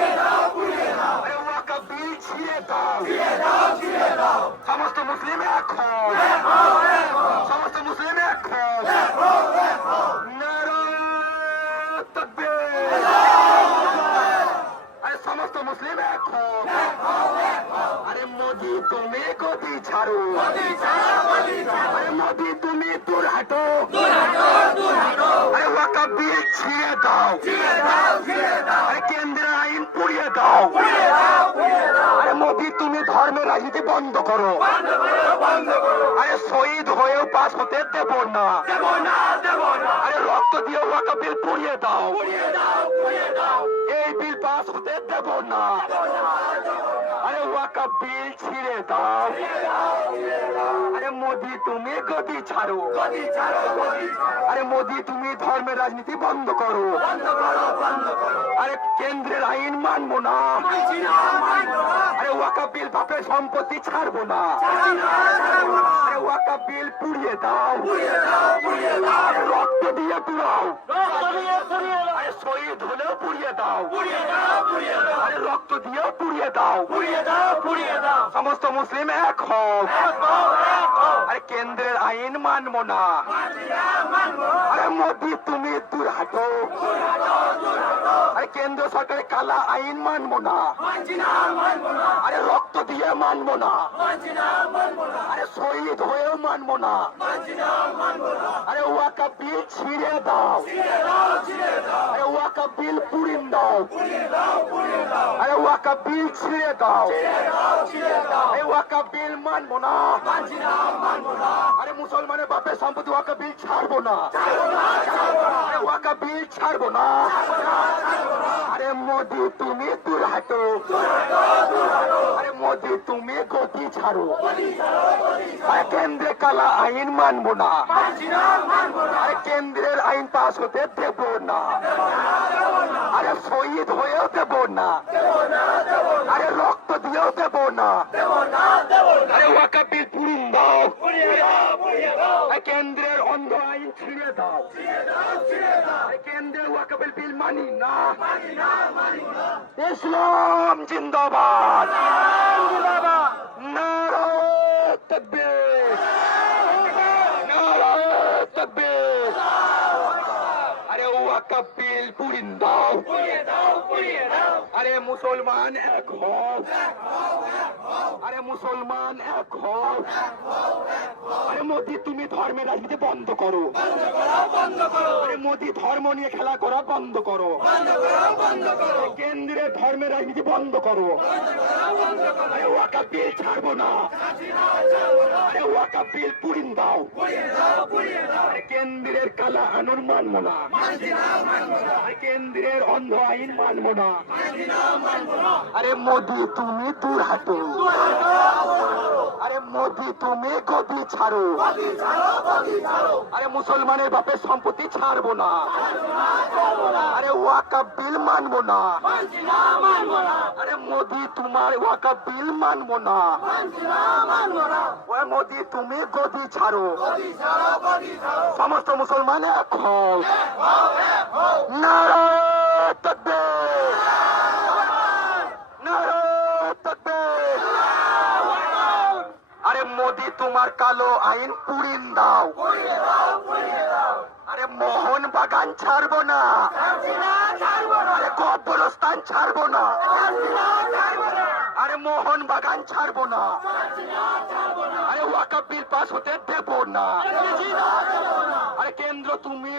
আরে ওয়াকফ বিল ছিঁড়ে দাও। সমস্ত মুসলিম এক হও, সমস্ত মুসলিম এক হও। নারায়ে তাকবীর। আরে সমস্ত মুসলিম এক হও। আরে মোদি তুমি গদি ছাড়ো, আরে মোদি তুমি দূর হাঁটো। আরে ওয়াকফ বিল ছিঁড়ে দাও, আরে কেন্দ্রের আইন পুড়িয়ে দাও। আরে মোদি তুমি ধর্মের রাজনীতি বন্ধ করো। আরে শহীদ হয়েও পাস হতে দেব না। আরে রক্ত দিয়ে ওয়াকফ বিল পুড়িয়ে দাও। এই বিল পাস হতে দেব না। আরে ওয়াকফ বিল ছিঁড়ে দাও। আরে মোদি তুমি গদি ছাড়ো, আরে মোদি তুমি ধর্মের রাজনীতি বন্ধ করো। আরে কেন্দ্রের আইন মানবো না। আরে ওয়াকফ বিল বাপের সম্পত্তি ছাড়বো না। আরে ওয়াকফ বিল পুড়িয়ে দাও। আরে রক্ত দিয়ে পুড়াও। আরে শহীদ হলেও পুড়িয়ে দাও। আরে রক্ত দিয়েও পুড়িয়ে দাও। সমস্ত মুসলিম এক হও। আরে কেন্দ্রের আইন মানবো না। আরে মোদি তুমি দূর হাঁটো। আরে কেন্দ্র সরকারের কালা আইন মানবো না। আরে রক্ত দিয়ে মানবো না। আরে শহীদ হয়েও মানবো না। আরে ওয়াকফ বিল ছিঁড়ে দাও। আরে ওয়াকফ বিল পুড়িয়ে দাও। আরে ওয়াকফ বিল ছিঁড়ে দাও। আরে ওয়াকফ বিল মানবো না। আরে মুসলমানের বাপের সম্পত্তি ওয়াকফ বিল ছাড়বো না। আরে ওয়াকফ বিল ছাড়বো না। আরে মোদি তুমি দূর হাঁটো। আরে মোদি তুমি গদি ছাড়ো। আরে কেন্দ্রে কালা আইন মানবো না। আরে কেন্দ্রের আইন পাস হতে দেব না। আরে শহীদ হয়েও দেব না। আরে রক্ত দিয়েও দেব না। আরে ওয়াকফ বিল পুড়িয়ে দাও। কেন্দ্রের অন্ধ আইন ছিঁড়ে দাও। কেন্দ্রের ওয়াকফ বিল মানি না। ইসলাম জিন্দাবাদ। নারায়ে তাকবীর। নারায়ে তাকবীর। আরে ওয়াকফ বিল পুড়িয়ে দাও। আরে মুসলমান এক হও। আরে মুসলমান এক হও। আরে মোদি তুমি ধর্মের রাজনীতি বন্ধ করো। আরে মোদি ধর্ম নিয়ে খেলা করা বন্ধ করো। কেন্দ্রের ধর্মের রাজনীতি বন্ধ করো। আরে ওয়াকফ বিল ছাড়বো না। আরে ওয়াকফ বিল পুড়িয়ে দাও। আরে কেন্দ্রের কালা আইন মানবো না। আরে কেন্দ্রের অন্ধ আইন মানবো না। আরে মোদি তুমি দূর হাঁটো। আরে মোদি তুমি গদি ছাড়ো। আরে মুসলমানের বাপের সম্পত্তি ছাড়বো না। আরে ওয়াকফ বিল মানবো না। আরে মোদি তোমার ওয়াকফ বিল মানবো না। ওই মোদি তুমি গদি ছাড়ো। সমস্ত মুসলমান এক হও। নারায়ে তাকবীর। নারায়ে তাকবীর। আরে মোদি তোমার কালো আইন পুড়িয়ে দাও। আরে মোহন বাগান ছাড়বো না। আরে কবরস্থান ছাড়বো না। আরে মোহন বাগান ছাড়বো না। আরে ওয়াকফ বিল পাস হতে দেব না। আরে কেন্দ্র তুমি